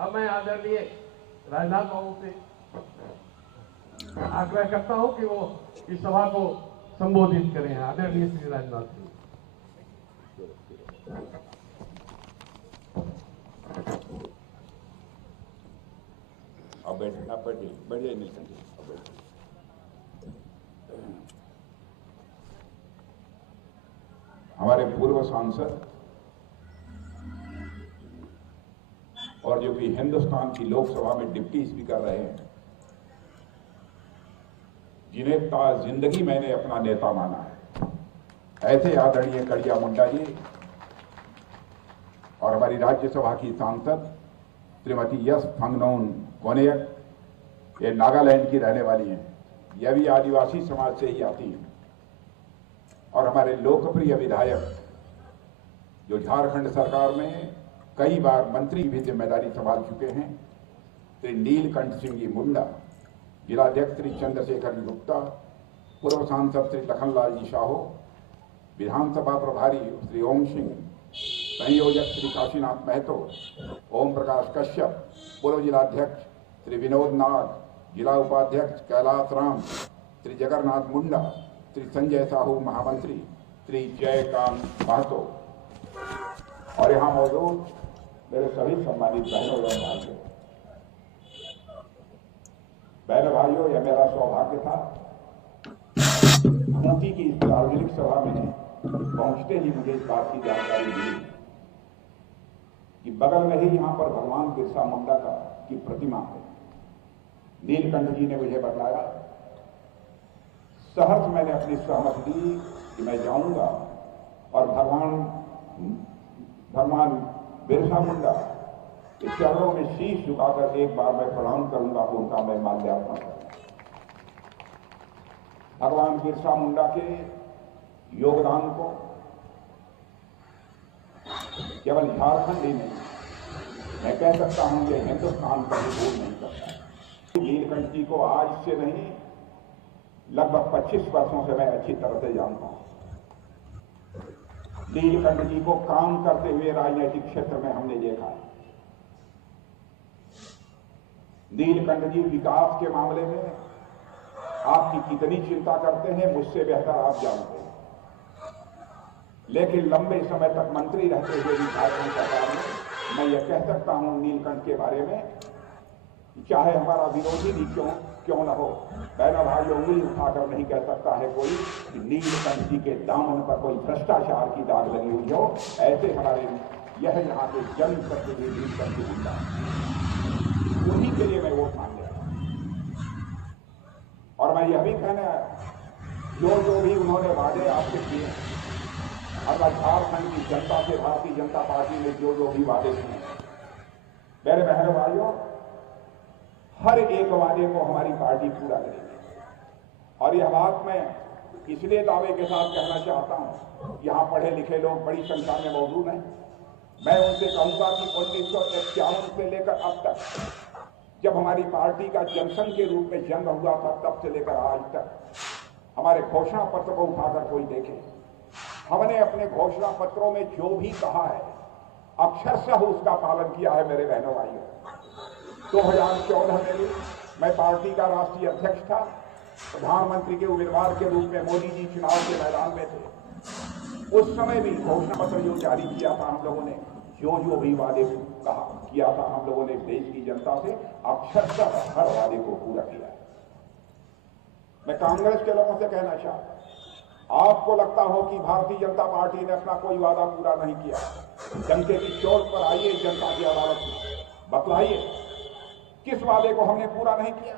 अब मैं आदरणीय राजनाथ बाबू से आग्रह करता हूं कि वो इस सभा को संबोधित करें। आदरणीय श्री राजनाथ जी। अब बैठिए नीलकंठ जी, अब बैठिए। हमारे पूर्व सांसद और जो कि हिंदुस्तान की लोकसभा में डिप्टी स्पीकर रहे हैं, जिन्हें जिंदगी मैंने अपना नेता माना है, ऐसे आदरणीय कड़िया मुंडा जी और हमारी राज्यसभा की सांसद श्रीमती यस थंगनोन कोनेक, ये नागालैंड की रहने वाली हैं, यह भी आदिवासी समाज से ही आती हैं, और हमारे लोकप्रिय विधायक जो झारखंड सरकार में कई बार मंत्री की भी जिम्मेदारी संभाल चुके हैं, श्री नीलकंठ सिंह जी मुंडा, जिलाध्यक्ष श्री चंद्रशेखर जी गुप्ता, पूर्व सांसद श्री लखनलाल जी साहू, विधानसभा प्रभारी श्री ओम सिंह, संयोजक श्री काशीनाथ महतो, ओम प्रकाश कश्यप, पूर्व जिलाध्यक्ष श्री विनोद नाग, जिला उपाध्यक्ष कैलाश राम, श्री जगन्नाथ मुंडा, श्री संजय साहू महामंत्री, श्री जयकांत महतो, और यहाँ मौजूद मेरे सभी सम्मानित बहनों एवं भाइयों। बहनों भाइयों, यह मेरा सौभाग्य था खूंटी की इस सार्वजनिक सभा में पहुंचते ही मुझे इस बात की जानकारी मिली कि बगल में ही यहाँ पर भगवान बिरसा मुंडा की प्रतिमा है। नीलकंठ जी ने मुझे बताया, सहर्ष मैंने अपनी सहमति दी कि मैं जाऊंगा और भगवान बिरसा मुंडा के चरणों में शीश झुकाकर एक बार मैं प्रणाम करूंगा, उनका मैं माल्यार्पण करूंगा। भगवान बिरसा मुंडा के योगदान को केवल झारखंड ही नहीं, मैं कह सकता हूं कि हिंदुस्तान कभी भूल नहीं करता। नीलकंठ जी को आज से नहीं, लगभग 25 वर्षों से मैं अच्छी तरह से जानता हूं। नीलकंठ जी को काम करते हुए राजनीतिक क्षेत्र में हमने देखा है। नीलकंठ जी विकास के मामले में आपकी कितनी चिंता करते हैं, मुझसे बेहतर आप जानते हैं। लेकिन लंबे समय तक मंत्री रहते हुए भी झारखंड सरकार में मैं यह कह सकता हूं नीलकंठ के बारे में, चाहे हमारा विरोधी भी क्यों न हो, बहनों भाइयों, उंगली उठाकर नहीं कह सकता है कोई कि नीलकंठ जी के दामन पर कोई भ्रष्टाचार की दाग लगी हुई हो। ऐसे हमारे यह यहाँ के जन प्रतिनिधि नीलकंठ जी मुंडा, उन्हीं के लिए मैं वोट मांग रहा हूं। और मैं यह भी कहने आया, जो भी उन्होंने वादे आपसे किए, अगर झारखंड की जनता से भारतीय जनता पार्टी ने जो भी वादे किए, मेरे बहनों भाइयों, हर एक वादे को हमारी पार्टी पूरा करेगी। और यह बात मैं इसलिए दावे के साथ कहना चाहता हूं, यहां पढ़े लिखे लोग बड़ी संख्या में मौजूद हैं। मैं उनसे कहूंगा कि 1951 से लेकर अब तक, जब हमारी पार्टी का जनसंघ के रूप में जन्म हुआ था, तब से लेकर आज तक हमारे घोषणा पत्र को उठाकर कोई देखे, हमने अपने घोषणा पत्रों में जो भी कहा है अक्षरशः उसका पालन किया है। मेरे बहनों भाइयों, 2014 में भी मैं पार्टी का राष्ट्रीय अध्यक्ष था, प्रधानमंत्री के उम्मीदवार के रूप में मोदी जी चुनाव के मैदान में थे। उस समय भी घोषणा पत्र जो जारी किया था हम लोगों ने, जो भी वादे किया था हम लोगों ने देश की जनता से, अक्षरशः हर वादे को पूरा किया है। मैं कांग्रेस के लोगों से कहना चाहता हूं, आपको लगता हो कि भारतीय जनता पार्टी ने अपना कोई वादा पूरा नहीं किया, जनता की चोट पर आइए, जनता की अदालत में बतलाइए किस वादे को हमने पूरा नहीं किया।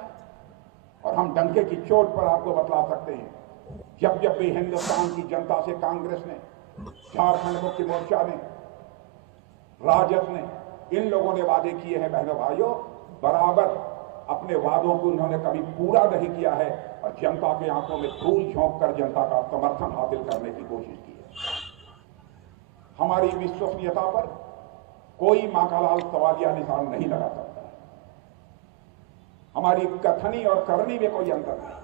और हम डंके की चोट पर आपको बतला सकते हैं, जब भी हिंदुस्तान की जनता से कांग्रेस ने, झारखंड मुक्ति मोर्चा ने, राजद ने, इन लोगों ने वादे किए हैं, बहनों भाइयों, बराबर अपने वादों को उन्होंने कभी पूरा नहीं किया है और जनता के आंखों में धूल झोंक कर जनता का समर्थन हासिल करने की कोशिश की है। हमारी विश्वसनीयता पर कोई माखनलाल सवालिया निशान नहीं लगा सकता। हमारी कथनी और करनी में कोई अंतर नहीं।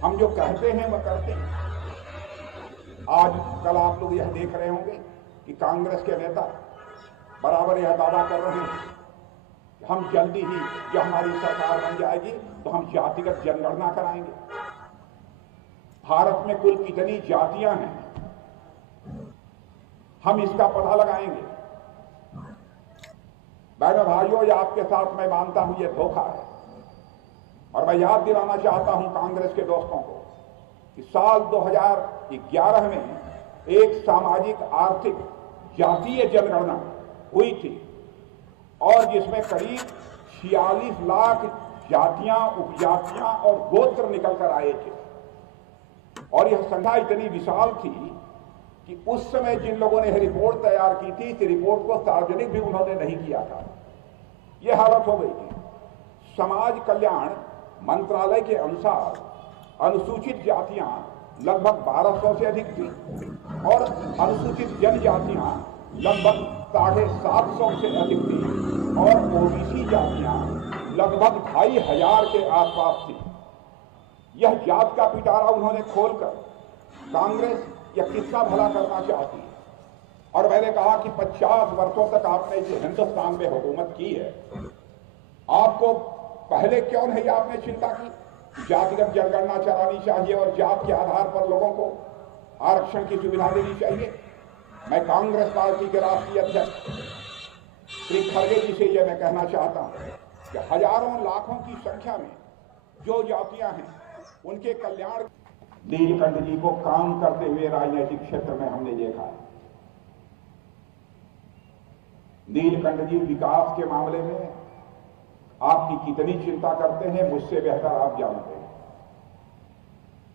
हम जो कहते हैं वह करते हैं। आज कल आप लोग यह देख रहे होंगे कि कांग्रेस के नेता बराबर यह दावा कर रहे हैं हम जल्दी ही जब हमारी सरकार बन जाएगी तो हम जातिगत जनगणना कराएंगे। भारत में कुल कितनी जातियां हैं हम इसका पता लगाएंगे। बहनों भाइयों, ये आपके साथ मैं मानता हूं ये धोखा है, और मैं याद दिलाना चाहता हूं कांग्रेस के दोस्तों को कि साल 2011 में एक सामाजिक आर्थिक जातीय जनगणना हुई थी और जिसमें करीब 46 लाख जातियां, उपजातियां और गोत्र निकल कर आए थे। और यह संख्या इतनी विशाल थी कि उस समय जिन लोगों ने रिपोर्ट तैयार की थी इस रिपोर्ट को सार्वजनिक भी उन्होंने नहीं किया था। यह हालत हो गई थी। समाज कल्याण मंत्रालय के अनुसार अनुसूचित जातियां लगभग 1200 से अधिक थी और अनुसूचित जनजातियां लगभग 750 से अधिक थी और ओबीसी जातियां लगभग 2500 के आसपास थी। यह जात का पिटारा उन्होंने खोलकर कांग्रेस यह कितना भला करना चाहती है। और मैंने कहा कि 50 वर्षों तक आपने इस हिंदुस्तान में हुकूमत की है, आपको पहले क्यों नहीं आपने चिंता की जातिगत जनगणना चलानी चाहिए और जात के आधार पर लोगों को आरक्षण की सुविधा देनी चाहिए। मैं कांग्रेस पार्टी के राष्ट्रीय अध्यक्ष श्री खड़गे जी से यह मैं कहना चाहता हूं कि हजारों लाखों की संख्या में जो जातियां हैं उनके कल्याण। नीलकंठ जी को काम करते हुए राजनीतिक क्षेत्र में हमने देखा है। नीलकंठ जी विकास के मामले में आपकी कितनी चिंता करते हैं मुझसे बेहतर आप जानते हैं,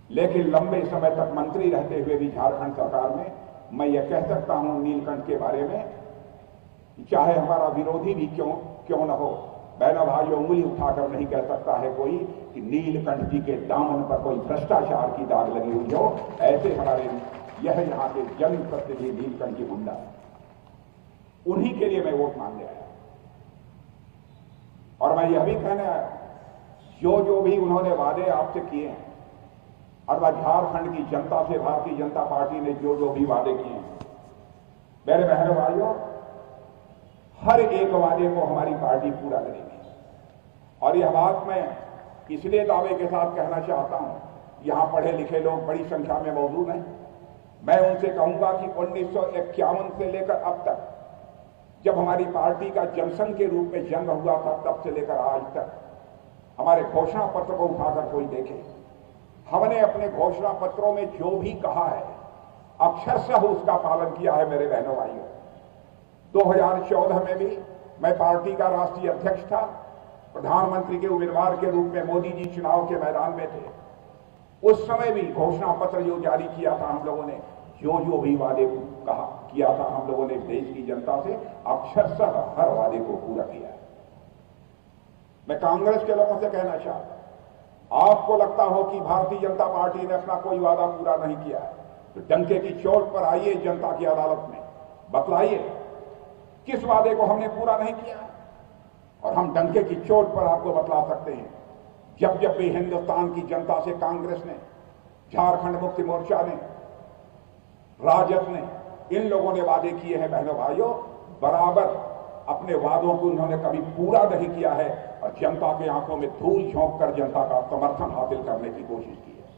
लेकिन लंबे समय तक मंत्री रहते हुए भी झारखंड सरकार में मैं यह कह सकता हूं नीलकंठ के बारे में, चाहे हमारा विरोधी भी क्यों न हो, बहनों भाइयों, उंगली उठाकर नहीं कह सकता है कोई कि नीलकंठ जी के दामन पर कोई भ्रष्टाचार की दाग लगी हुई हो। ऐसे हमारे यह यहाँ के जनप्रतिनिधि नीलकंठ जी गुंडा, उन्हीं के लिए मैं वोट मांगने आया। और मैं यह भी कहने आया जो भी उन्होंने वादे आपसे किए हैं अथवा झारखंड की जनता से भारतीय जनता पार्टी ने जो भी वादे किए हैं, मेरे बहनों भाइयों, हर एक वादे को हमारी पार्टी पूरा करेगी। और यह बात मैं इसलिए दावे के साथ कहना चाहता हूं, यहां पढ़े लिखे लोग बड़ी संख्या में मौजूद हैं। मैं उनसे कहूंगा कि 1951 से लेकर अब तक जब हमारी पार्टी का जनसंघ के रूप में जन्म हुआ था तब से लेकर आज तक हमारे घोषणा पत्र को उठाकर कोई देखे, हमने अपने घोषणा पत्रों में जो भी कहा है अक्षरशः उसका पालन किया है। मेरे बहनों भाइयों, 2014 में भी मैं पार्टी का राष्ट्रीय अध्यक्ष था, प्रधानमंत्री के उम्मीदवार के रूप में मोदी जी चुनाव के मैदान में थे। उस समय भी घोषणा पत्र जो जारी किया था हम लोगों ने, जो भी वादे किया था हम लोगों ने देश की जनता से, अक्षरशः हर वादे को पूरा किया है। मैं कांग्रेस के लोगों से कहना चाहता हूं, आपको लगता हो कि भारतीय जनता पार्टी ने अपना कोई वादा पूरा नहीं किया है तो डंके की चोट पर आइए जनता की अदालत में, बतलाइए किस वादे को हमने पूरा नहीं किया। और हम डंके की चोट पर आपको बतला सकते हैं, जब भी हिंदुस्तान की जनता से कांग्रेस ने, झारखंड मुक्ति मोर्चा ने, राजद ने, इन लोगों ने वादे किए हैं, बहनों भाइयों, बराबर अपने वादों को उन्होंने कभी पूरा नहीं किया है और जनता के आंखों में धूल झोंक कर जनता का समर्थन हासिल करने की कोशिश की है।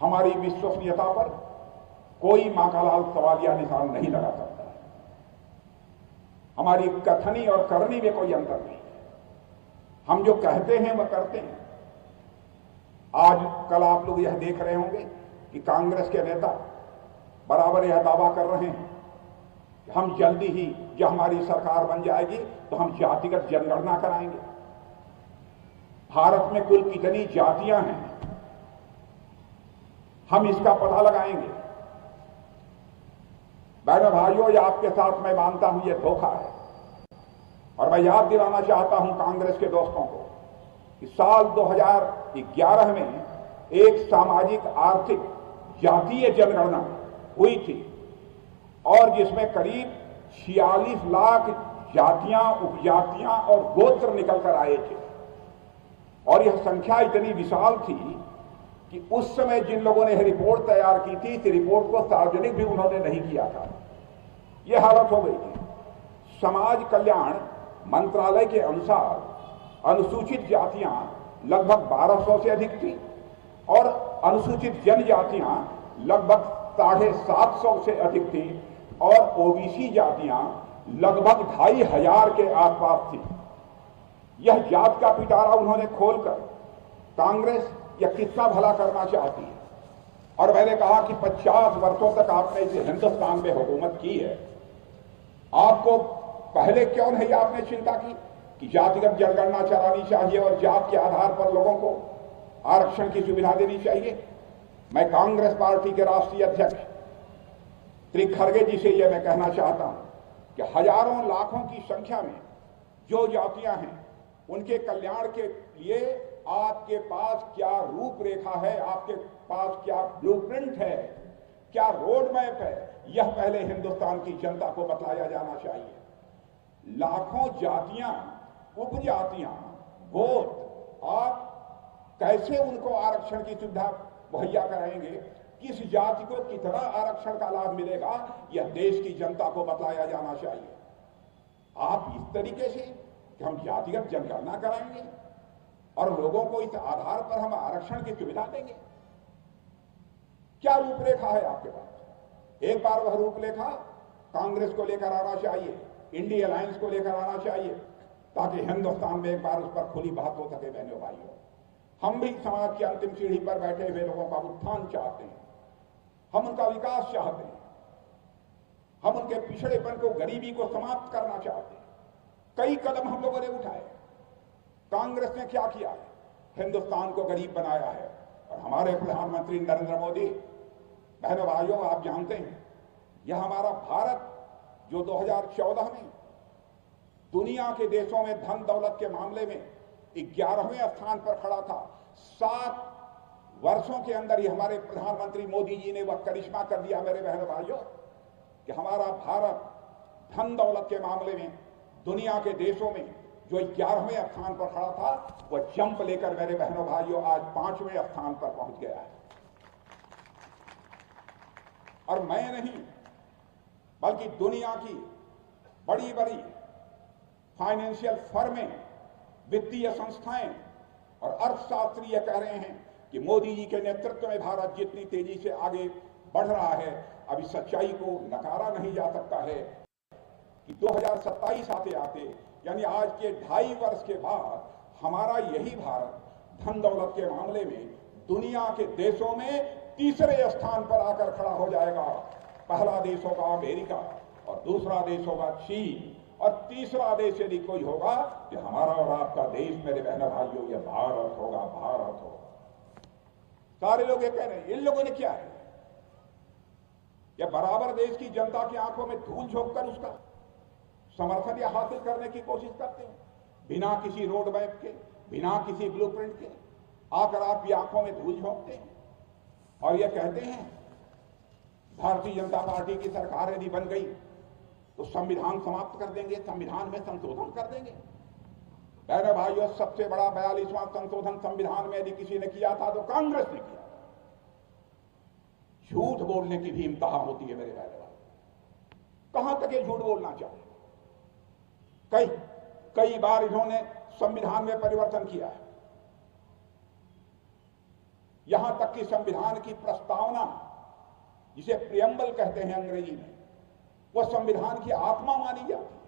हमारी विश्वसनीयता पर कोई मां का लाल सवालिया निशान नहीं लगा सकता। हमारी कथनी और करनी में कोई अंतर नहीं है। हम जो कहते हैं वह करते हैं। आज कल आप लोग यह देख रहे होंगे कि कांग्रेस के नेता बराबर यह दावा कर रहे हैं कि हम जल्दी ही जब हमारी सरकार बन जाएगी तो हम जातिगत जनगणना कराएंगे। भारत में कुल कितनी जातियां हैं हम इसका पता लगाएंगे। बहनों भाइयों, ये आपके साथ मैं मानता हूं ये धोखा है, और मैं याद दिलाना चाहता हूं कांग्रेस के दोस्तों को कि साल 2011 में एक सामाजिक आर्थिक जातीय जनगणना हुई थी और जिसमें करीब 46 लाख जातियां, उपजातियां और गोत्र निकल कर आए थे। और यह संख्या इतनी विशाल थी कि उस समय जिन लोगों ने रिपोर्ट तैयार की थी इस रिपोर्ट को सार्वजनिक भी उन्होंने नहीं किया था। यह हालत हो गई थी। समाज कल्याण मंत्रालय के अनुसार अनुसूचित जातियां लगभग 1200 से अधिक थी और अनुसूचित जनजातियां लगभग 750 से अधिक थी और ओबीसी जातियां लगभग 2500 के आसपास थी। यह जात का पिटारा उन्होंने खोलकर कांग्रेस यह कितना भला करना चाहती है। और मैंने कहा कि 50 वर्षों तक आपने इस हिंदुस्तान में हुकूमत की है, आपको पहले क्यों नहीं आपने चिंता की कि जातिगत जनगणना चलानी चाहिए और जात के आधार पर लोगों को आरक्षण की सुविधा देनी चाहिए। मैं कांग्रेस पार्टी के राष्ट्रीय अध्यक्ष श्री खड़गे जी से यह मैं कहना चाहता हूं कि हजारों लाखों की संख्या में जो जातियां हैं उनके कल्याण के लिए आपके पास क्या रूपरेखा है, आपके पास क्या ब्लूप्रिंट है, क्या रोड मैप है, यह पहले हिंदुस्तान की जनता को बताया जाना चाहिए। लाखों जातियां, उपजातियां, गोत्र, आप कैसे उनको आरक्षण की सुविधा मुहैया कराएंगे, किस जाति को कितना आरक्षण का लाभ मिलेगा, यह देश की जनता को बताया जाना चाहिए। आप इस तरीके से कि हम जातिगत जनगणना कराएंगे और लोगों को इस आधार पर हम आरक्षण की सुविधा देंगे, क्या रूपरेखा है आपके पास? एक बार वह रूपरेखा कांग्रेस को लेकर आना चाहिए, इंडिया अलायंस को लेकर आना चाहिए, ताकि हिंदुस्तान में एक बार उस पर खुली बात हो सके। बहनों भाइयों, हम भी समाज की अंतिम सीढ़ी पर बैठे हुए लोगों का उत्थान चाहते हैं, हम उनका विकास चाहते हैं, हम उनके पिछड़ेपन को, गरीबी को समाप्त करना चाहते हैं। कई कदम हम लोगों ने उठाए। कांग्रेस ने क्या किया? हिंदुस्तान को गरीब बनाया है। और हमारे प्रधानमंत्री नरेंद्र मोदी, बहनों भाइयों, आप जानते हैं यह हमारा भारत जो 2014 में दुनिया के देशों में धन दौलत के मामले में 11वें स्थान पर खड़ा था, 7 वर्षों के अंदर ही हमारे प्रधानमंत्री मोदी जी ने वह करिश्मा कर दिया मेरे बहनों भाइयों कि हमारा भारत धन दौलत के मामले में दुनिया के देशों में जो 11वें स्थान पर खड़ा था, वह जंप लेकर मेरे बहनों भाइयों आज 5वें स्थान पर पहुंच गया है। और मैं नहीं बल्कि दुनिया की बड़ी बड़ी फाइनेंशियल फर्में, वित्तीय संस्थाएं और अर्थशास्त्री यह कह रहे हैं कि मोदी जी के नेतृत्व में भारत जितनी तेजी से आगे बढ़ रहा है, अभी सच्चाई को नकारा नहीं जा सकता है कि 2027 आते आते यानी आज के 2.5 वर्ष के बाद हमारा यही भारत धन दौलत के मामले में दुनिया के देशों में तीसरे स्थान पर आकर खड़ा हो जाएगा। पहला देश होगा अमेरिका और दूसरा देश होगा चीन और तीसरा देश यदि कोई होगा कि हमारा और आपका देश मेरे बहनों भाइयों यह भारत होगा, भारत होगा। सारे लोग ये कह रहे हैं, इन लोगों ने क्या है? यह बराबर देश की जनता की आंखों में धूल झोंककर उसका समर्थन या हासिल करने की कोशिश करते हैं, बिना किसी रोड मैप के, बिना किसी ब्लूप्रिंट के आकर आपकी आंखों में धूल झोंकते हैं और यह कहते हैं भारतीय जनता पार्टी की सरकार यदि बन गई तो संविधान समाप्त कर देंगे, संविधान में संशोधन कर देंगे। बहनों भाइयों, सबसे बड़ा 42वां संशोधन संविधान में यदि किसी ने किया था तो कांग्रेस ने किया। झूठ बोलने की भी इंतहा होती है मेरे बहनों भाई। कहां तक ये झूठ बोलना चाहिए? कई बार इन्होंने संविधान में परिवर्तन किया है, यहां तक कि संविधान की प्रस्तावना, जिसे प्रियम्बल कहते हैं अंग्रेजी में, वह संविधान की आत्मा मानी जाती है।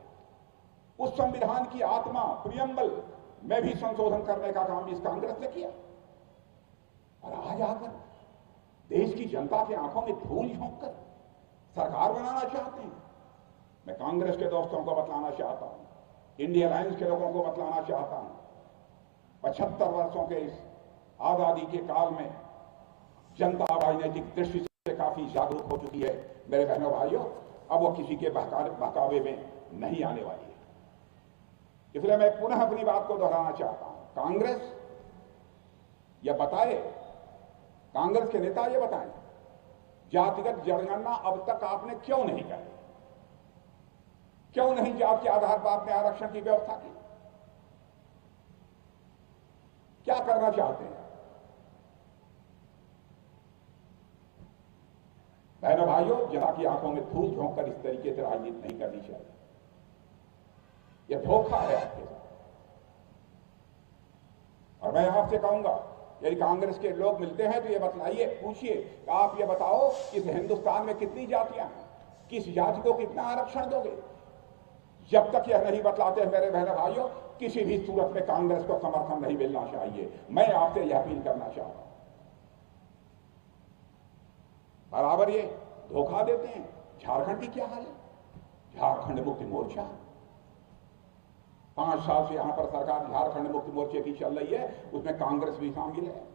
उस संविधान की आत्मा प्रियम्बल में भी संशोधन करने का काम इस कांग्रेस ने किया और आज आकर देश की जनता की आंखों में धूल झोंककर सरकार बनाना चाहते हैं। मैं कांग्रेस के दोस्तों को बतलाना चाहता हूं, इंडिया अलायंस के लोगों को बतलाना चाहता हूं, 75 वर्षों के इस आजादी के काल में जनता राजनीतिक दृष्टि से काफी जागरूक हो चुकी है मेरे बहनों भाइयों। अब वो किसी के बहकावे में नहीं आने वाली है। इसलिए मैं पुनः अपनी बात को दोहराना चाहता हूं, कांग्रेस यह बताए, कांग्रेस के नेता ये बताएं, जातिगत जनगणना अब तक आपने क्यों नहीं की? क्यों नहीं जात के आधार पर आपने आरक्षण की व्यवस्था की? क्या करना चाहते हैं? बहनों भाइयों, जनता की आंखों में धूल झोंककर इस तरीके से राजनीति नहीं करनी चाहिए। यह धोखा है आपके साथ। और मैं आपसे कहूंगा, यदि कांग्रेस के लोग मिलते हैं तो ये बतलाइए, पूछिए कि आप ये बताओ इस हिंदुस्तान में कितनी जातियां हैं, किस जाति को कितना आरक्षण दोगे। जब तक यह नहीं बतलाते मेरे बहन भाइयों, किसी भी सूरत में कांग्रेस को समर्थन नहीं मिलना चाहिए। मैं आपसे यह अपील करना चाहता हूं। बराबर ये धोखा देते हैं। झारखंड की क्या हाल है? झारखंड मुक्ति मोर्चा 5 साल से यहां पर सरकार झारखंड मुक्ति मोर्चे की चल रही है, उसमें कांग्रेस भी शामिल है,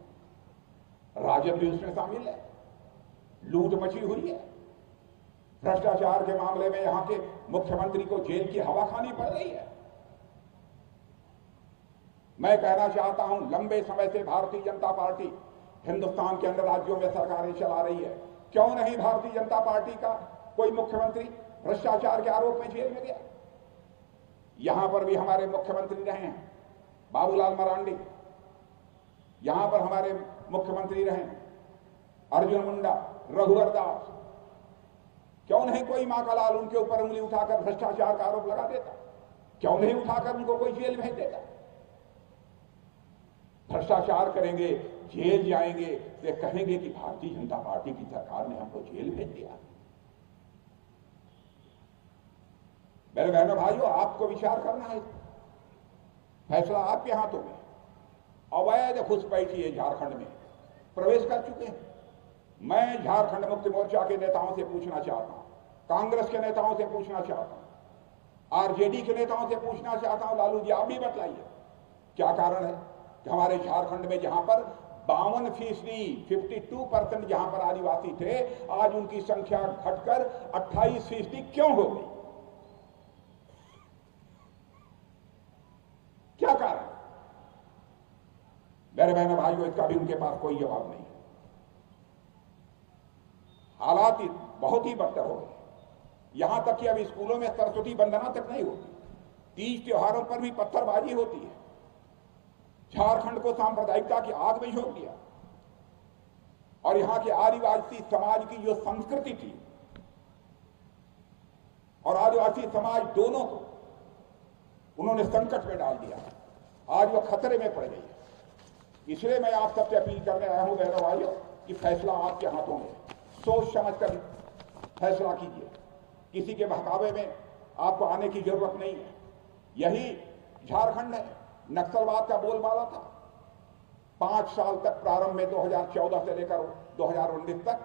राजद भी उसमें शामिल है। लूट मची हुई है। भ्रष्टाचार के मामले में यहां के मुख्यमंत्री को जेल की हवा खानी पड़ रही है। मैं कहना चाहता हूं, लंबे समय से भारतीय जनता पार्टी हिंदुस्तान के अन्य राज्यों में सरकारें चला रही है। क्यों नहीं भारतीय जनता पार्टी का कोई मुख्यमंत्री भ्रष्टाचार के आरोप में जेल में गया? यहां पर भी हमारे मुख्यमंत्री रहे हैं बाबूलाल मरांडी, यहां पर हमारे मुख्यमंत्री रहे अर्जुन मुंडा, रघुवर दास। क्यों नहीं कोई मां का लाल उनके ऊपर उंगली उठाकर भ्रष्टाचार का आरोप लगा देता? क्यों नहीं उठाकर उनको कोई जेल भेज देता? भ्रष्टाचार करेंगे, जेल जाएंगे तो कहेंगे कि भारतीय जनता पार्टी की सरकार ने हमको जेल भेज दिया। मेरे बहनों भाइयों, आपको विचार करना है, फैसला आपके हाथों में। अवैध घुसपैठिए झारखंड में प्रवेश कर चुके हैं। मैं झारखंड मुक्ति मोर्चा के नेताओं से पूछना चाहता हूं, कांग्रेस के नेताओं से पूछना चाहता हूं, आरजेडी के नेताओं से पूछना चाहता हूं, लालू जी आप भी बतलाइए क्या कारण है कि हमारे झारखंड में जहां पर 52% 52% जहां पर आदिवासी थे, आज उनकी संख्या घटकर 28% क्यों हो गई? क्या कारण? मेरे बहनों भाइयों, इसका भी उनके पास कोई जवाब नहीं है। हालात बहुत ही बदतर हो गए। यहां तक कि अब स्कूलों में सरस्वती वंदना तक नहीं होती, तीज त्योहारों पर भी पत्थरबाजी होती है। झारखंड को सांप्रदायिकता की आग में झोंक दिया और यहां के आदिवासी समाज की जो संस्कृति थी और आदिवासी समाज दोनों को उन्होंने संकट में डाल दिया। आज वो खतरे में पड़ गई है। इसलिए मैं आप सबसे अपील करने आया हूं बहनों भाइयों कि फैसला आपके हाथों में, सोच समझ कर फैसला कीजिए। किसी के बहकावे में आपको आने की जरूरत नहीं है। यही झारखंड है, नक्सलवाद का बोलबाला था। 5 साल तक, प्रारंभ में 2014 से लेकर 2019 तक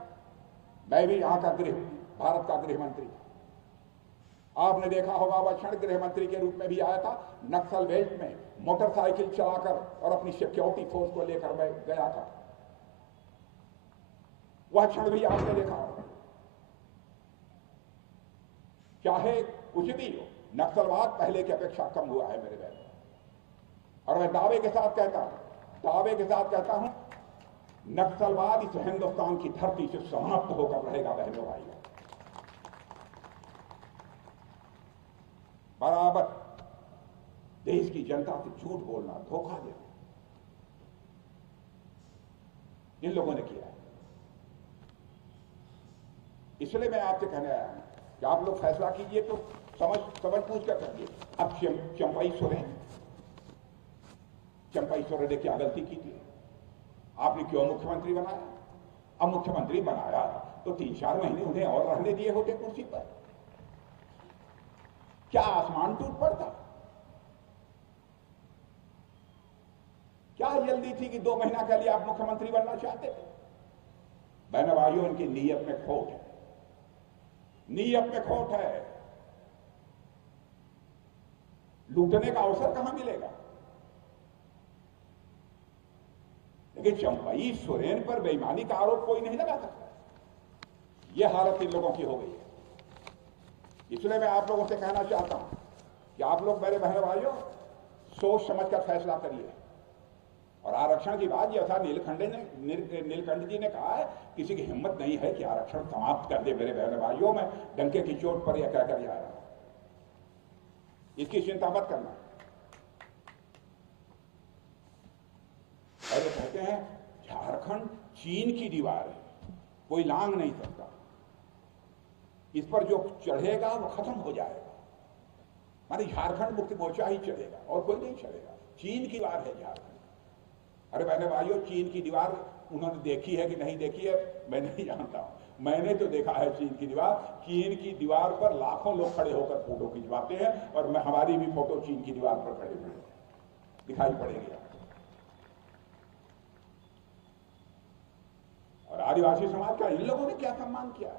मैं भी यहां का भारत का गृह मंत्री था। आपने देखा होगा वह क्षण गृह मंत्री के रूप में भी आया था, नक्सल बेल्ट में मोटरसाइकिल चलाकर और अपनी सिक्योरिटी फोर्स को लेकर मैं गया था। वह क्षण भी आपने देखा होगा। चाहे कुछ भी हो, नक्सलवाद पहले की अपेक्षा कम हुआ है मेरे बहनों। और मैं दावे के साथ कहता हूं, नक्सलवाद इस हिंदुस्तान की धरती से समाप्त होकर रहेगा बहनों भाइयों। बराबर देश की जनता से झूठ बोलना, धोखा देना इन लोगों ने किया है। इसलिए मैं आपसे कहने आया हूं कि आप लोग फैसला कीजिए तो समझ पूछ कर करिए। अब चंपाई सोरेन ने क्या गलती की थी? आपने क्यों मुख्यमंत्री बनाया? अब मुख्यमंत्री बनाया तो 3-4 महीने उन्हें और रहने दिए होते कुर्सी पर। क्या आसमान टूट पड़ता? क्या जल्दी थी कि 2 महीना के लिए आप मुख्यमंत्री बनना चाहते थे? बहनों भाइयों, उनकी नीयत में खोट है, नीयत में खोट है। लूटने का अवसर कहां मिलेगा? लेकिन चंपाई सोरेन पर बेईमानी का आरोप कोई नहीं लगा सकता। यह हालत इन लोगों की हो गई है। इसलिए मैं आप लोगों से कहना चाहता हूं कि आप लोग मेरे बहन भाइयों सोच समझकर फैसला करिए। और आरक्षण की बात जैसा नीलकंठ जी ने कहा है, किसी की हिम्मत नहीं है कि आरक्षण समाप्त कर दे। मेरे बहन भाइयों, मैं डंके की चोट पर यह कहकर जा रहा हूं, इसकी चिंता मत करना। और कहते हैं झारखंड चीन की दीवार है, कोई लांघ नहीं सकता। इस पर जो चढ़ेगा वो खत्म हो जाएगा। माने झारखंड मुक्ति मोर्चा ही चलेगा और कोई नहीं चलेगा। चीन की दीवार है झारखंड। अरे बहने भाइयों, चीन की दीवार उन्होंने देखी है कि नहीं देखी है मैं नहीं जानता हूं। मैंने तो देखा है चीन की दीवार। चीन की दीवार पर लाखों लोग खड़े होकर फोटो खिंचवाते हैं और मैं हमारी भी फोटो चीन की दीवार पर खड़े हुए दिखाई पड़ेगी। और आदिवासी समाज का इन लोगों ने क्या सम्मान किया?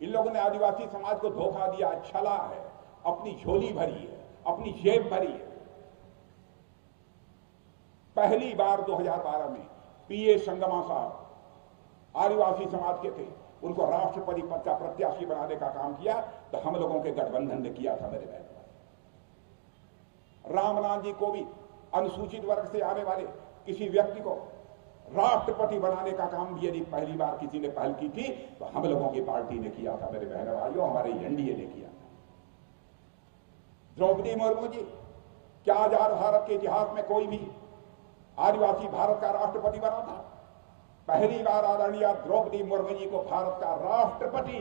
इन लोगों ने आदिवासी समाज को धोखा दिया, छला है, अपनी झोली भरी है, अपनी जेब भरी है। पहली बार 2012 में पीए संगमा साहब आदिवासी समाज के थे, उनको राष्ट्रपति पद का प्रत्याशी बनाने का काम किया तो हम लोगों के गठबंधन ने किया था मेरे बहन। रामनाथ जी को भी अनुसूचित वर्ग से आने वाले किसी व्यक्ति को राष्ट्रपति बनाने का काम भी यदि पहली बार किसी ने पहल की थी तो हम लोगों की पार्टी ने किया था मेरे बहन भाइयों, हमारे एनडीए ने किया था। द्रौपदी मुर्मू जी, क्या आजाद भारत के इतिहास में कोई भी आदिवासी भारत का राष्ट्रपति बना था? पहली बार आदरणीय द्रौपदी मुर्मू जी को भारत का राष्ट्रपति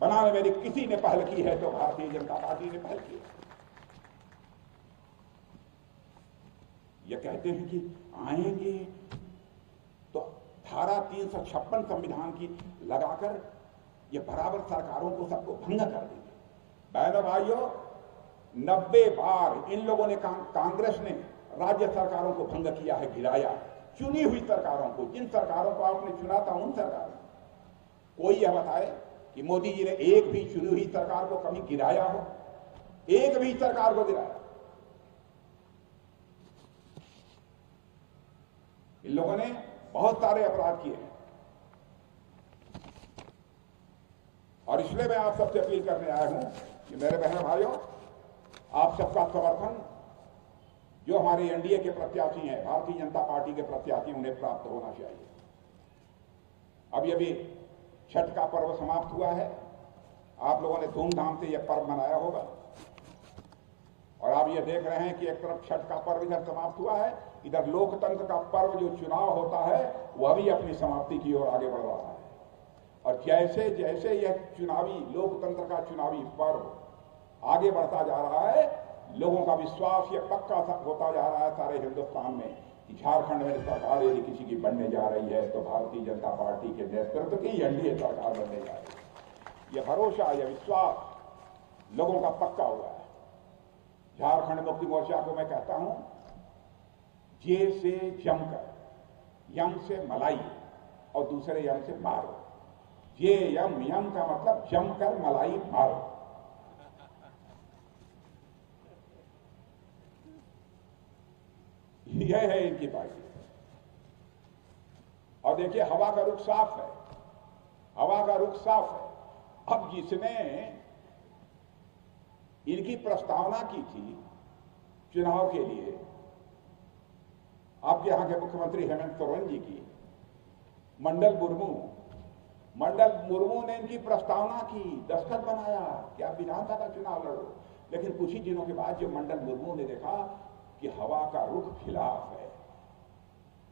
बनाने में यदि किसी ने पहल की है तो भारतीय जनता पार्टी ने पहल की। ये कहते हैं कि आएंगे तो धारा 356 संविधान की लगाकर ये बराबर सरकारों को सबको भंग कर देंगे। बहनों भाइयों, 90 बार इन लोगों ने कांग्रेस ने राज्य सरकारों को भंग किया है, गिराया। चुनी हुई सरकारों को, जिन सरकारों को आपने चुना था उन सरकारों। कोई यह बताए कि मोदी जी ने एक भी चुनी हुई सरकार को कभी गिराया हो? एक भी सरकार को गिराया? इन लोगों ने बहुत सारे अपराध किए हैं और इसलिए मैं आप सबसे अपील करने आया हूं कि मेरे बहनों भाइयों, आप सबका समर्थन जो हमारे एनडीए के प्रत्याशी हैं, भारतीय जनता पार्टी के प्रत्याशी, उन्हें प्राप्त होना चाहिए। अब ये भी छठ का पर्व समाप्त हुआ है, आप लोगों ने धूमधाम से यह पर्व मनाया होगा और आप ये देख रहे हैं कि एक तरफ छठ का पर्व इधर समाप्त हुआ है, इधर लोकतंत्र का पर्व जो चुनाव होता है वह भी अपनी समाप्ति की ओर आगे बढ़ रहा है। और जैसे जैसे यह चुनावी लोकतंत्र का चुनावी पर्व आगे बढ़ता जा रहा है, लोगों का विश्वास यह पक्का होता जा रहा है सारे हिंदुस्तान में कि झारखंड में सरकार यदि किसी की बनने जा रही है तो भारतीय जनता पार्टी के नेतृत्व की एनडीए सरकार बनने जा रही है। यह भरोसा, यह विश्वास लोगों का पक्का हुआ है। झारखंड मुक्ति मोर्चा को मैं कहता हूं, जे से जमकर, यम से मलाई और दूसरे यम से मारो। जे यम, यम का मतलब जमकर, मलाई मारो। यह है इनकी पार्टी। और देखिए, हवा का रुख साफ है, हवा का रुख साफ है। अब जिसने इनकी प्रस्तावना की थी चुनाव के लिए, आपके यहां के मुख्यमंत्री हेमंत सोरेन जी की, मंडल मुर्मू ने इनकी प्रस्तावना की, दस्तखत बनाया कि आप विधानसभा चुनाव लड़ो। लेकिन कुछ ही दिनों के बाद जो मंडल मुर्मू ने देखा कि हवा का रुख खिलाफ है,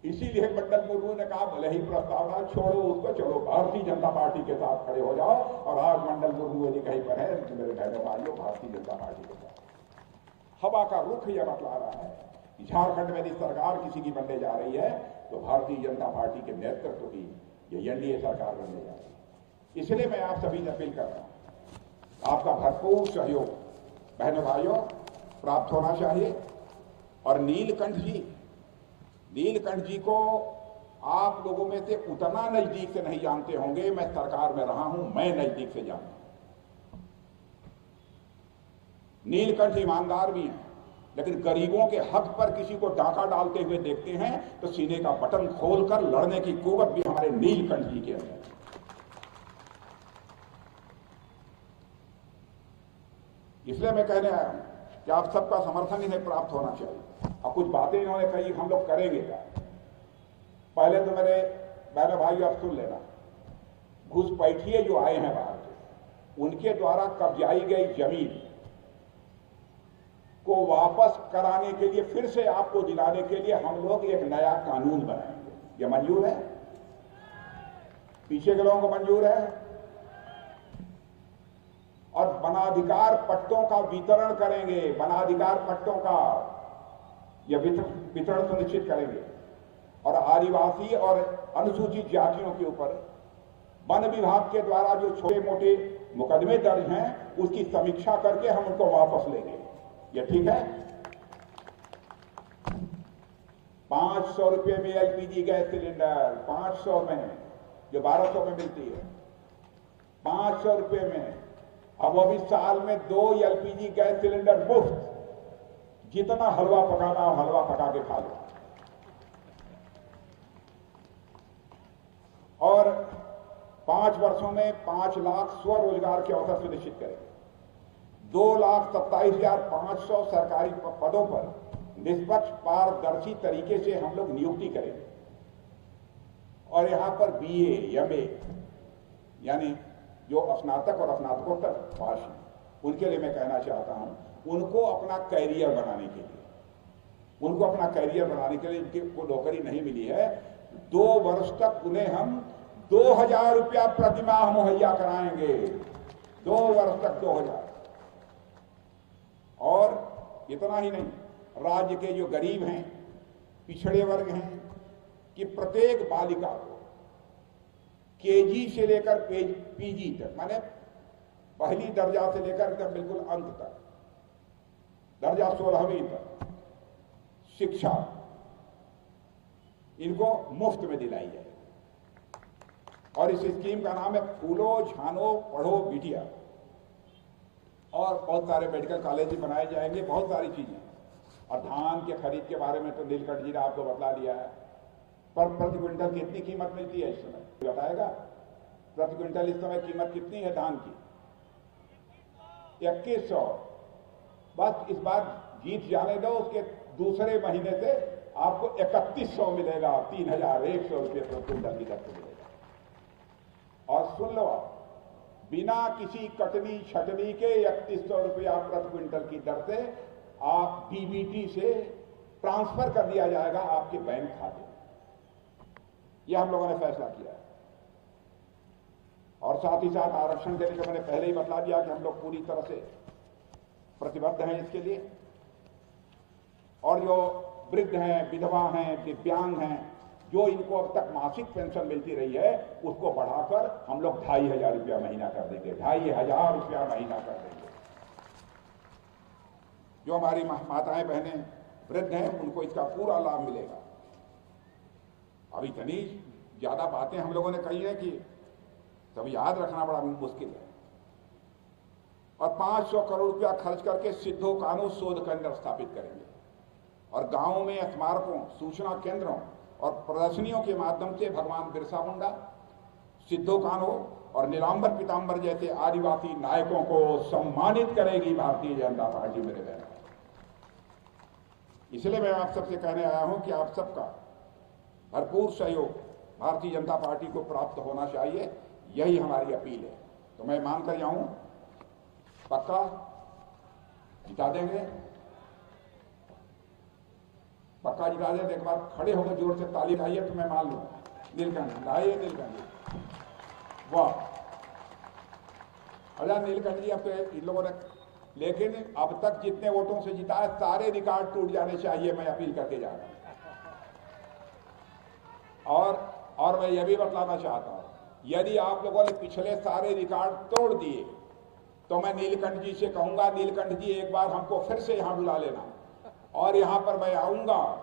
इसीलिए मंडल मुर्मू ने कहा भले ही प्रस्तावना छोड़ो उसको, चलो भारतीय जनता पार्टी के साथ खड़े हो जाओ। और आज मंडल मुर्मू यदि कहीं पर है तो मेरे बहनों भाइयों, भारतीय जनता पार्टी के साथ। हवा का रुख यह बतला रहा है कि झारखंड में यदि सरकार किसी की बनने जा रही है तो भारतीय जनता पार्टी के नेतृत्व की ये एनडीए सरकार बनने जा रही है। इसलिए मैं आप सभी से अपील कर रहा हूं, आपका भरपूर सहयोग बहनों भाइयों प्राप्त होना चाहिए। और नीलकंठ जी को आप लोगों में से उतना नजदीक से नहीं जानते होंगे, मैं सरकार में रहा हूं, मैं नजदीक से जानता हूं। नीलकंठ ईमानदार भी हैं, लेकिन गरीबों के हक पर किसी को डाका डालते हुए देखते हैं तो सीने का बटन खोलकर लड़ने की कुव्वत भी हमारे नीलकंठ जी के अंदर। इसलिए मैं कहने आया हूं कि आप सबका समर्थन इन्हें प्राप्त होना चाहिए। अब कुछ बातें इन्होंने कही, हम लोग करेंगे क्या? पहले तो मेरे बहनों भाइयों आप सुन लेना, घुसपैठिए जो आए हैं बाहर से, उनके द्वारा कब्जाई गई जमीन को वापस कराने के लिए, फिर से आपको दिलाने के लिए हम लोग एक नया कानून बनाएंगे। ये मंजूर है? पीछे के लोगों को मंजूर है? और वनाधिकार पट्टों का वितरण करेंगे, वनाधिकार पट्टों का यह वितरण सुनिश्चित करेंगे और आदिवासी और अनुसूचित जातियों के ऊपर वन विभाग के द्वारा जो छोटे मोटे मुकदमे दर्ज हैं उसकी समीक्षा करके हम उनको वापस लेंगे। यह ठीक है? 500 रुपये में एलपीजी गैस सिलेंडर, 500 में जो 1200 में मिलती है, 500 रुपये में। अब अभी साल में 2 एलपीजी गैस सिलेंडर मुफ्त। जितना हलवा पकाना हो हलवा पका के खा लो। और 5 वर्षों में 5 लाख स्वरोजगार के अवसर सुनिश्चित करेंगे। 2,27,500 सरकारी पदों पर निष्पक्ष पारदर्शी तरीके से हम लोग नियुक्ति करेंगे। और यहां पर बीए, एमए यानी जो स्नातक और स्नातकोत्तर पास हैं उनके लिए मैं कहना चाहता हूं, उनको अपना कैरियर बनाने के लिए उनको नौकरी नहीं मिली है, 2 वर्ष तक उन्हें हम 2,000 रुपया प्रतिमाह मुहैया कराएंगे। 2 वर्ष तक 2,000। और इतना ही नहीं, राज्य के जो गरीब हैं, पिछड़े वर्ग हैं, कि प्रत्येक बालिका को केजी से लेकर पीजी तक, माने पहली दर्जा से लेकर तक बिल्कुल अंत तक, दर्जा 16वीं तक शिक्षा इनको मुफ्त में दिलाई जाए। और इस स्कीम का नाम है फूलो झानो पढ़ो बिटिया। और बहुत सारे मेडिकल कॉलेज बनाए जाएंगे, बहुत सारी चीजें। और धान के खरीद के बारे में तो नीलकंठ जी ने आपको बतला दिया है। पर प्रति क्विंटल कितनी कीमत मिलती है इस समय बताएगा? प्रति क्विंटल इस समय कीमत कितनी है धान की? 2100। बस इस बार जीत जाने दो, उसके दूसरे महीने से आपको 3100 मिलेगा। 3,100 रुपये प्रति क्विंटल की दर से मिलेगा। और सुन लो, बिना किसी कटनी छटनी के 3100 रुपया प्रति क्विंटल की दर से आप डीबीटी से ट्रांसफर कर दिया जाएगा आपके बैंक खाते में। यह हम लोगों ने फैसला किया है। और साथ ही साथ आरक्षण देने का मैंने पहले ही बतला दिया कि हम लोग पूरी तरह से प्रतिबद्ध हैं इसके लिए। और जो वृद्ध हैं, विधवा हैं, दिव्यांग हैं, जो इनको अब तक मासिक पेंशन मिलती रही है, उसको बढ़ाकर हम लोग 2,500 रुपया महीना कर देंगे। 2,500 रुपया महीना कर देंगे। जो हमारी माताएं बहनें वृद्ध हैं उनको इसका पूरा लाभ मिलेगा। अब इतनी ज्यादा बातें हम लोगों ने कही है कि सब याद रखना बड़ा मुश्किल है। और 500 करोड़ रुपया खर्च करके सिद्धो कानून शोध केंद्र स्थापित करेंगे। और गांवों में स्मारकों, सूचना केंद्रों और प्रदर्शनियों के माध्यम से भगवान बिरसा मुंडा, सिद्धो कान्हो और नीलांबर पीताम्बर जैसे आदिवासी नायकों को सम्मानित करेगी भारतीय जनता पार्टी। मेरे बहनों, इसलिए मैं आप सबसे कहने आया हूं कि आप सबका भरपूर सहयोग भारतीय जनता पार्टी को प्राप्त होना चाहिए। यही हमारी अपील है। तो मैं मान कर जाऊं, पक्का जिता देंगे, पक्का जिता देंगे। एक बार खड़े होकर जोर से ताली बजाइए तो मैं मान लूंगा। नीलकंठ लाइए, नीलकंठ वाह। अरे नीलकंठ जी, अब तो इन लोगों ने, लेकिन अब तक जितने वोटों से जिता है सारे रिकॉर्ड टूट जाने चाहिए, मैं अपील करके जा रहा हूं। और मैं यह भी बतलाना चाहता हूं, यदि आप लोगों ने पिछले सारे रिकॉर्ड तोड़ दिए तो मैं नीलकंठ जी से कहूंगा, नीलकंठ जी एक बार हमको फिर से यहां बुला लेना। और यहां पर मैं आऊंगा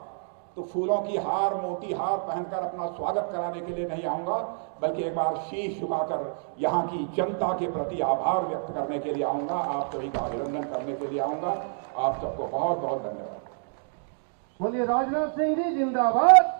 तो फूलों की हार, मोटी हार पहनकर अपना स्वागत कराने के लिए नहीं आऊंगा, बल्कि एक बार शीश झुकाकर यहां की जनता के प्रति आभार व्यक्त करने के लिए आऊंगा। आप सभी का अभिनंदन करने के लिए आऊंगा। आप सबको बहुत बहुत धन्यवाद। बोलिए राजनाथ सिंह जी जिंदाबाद।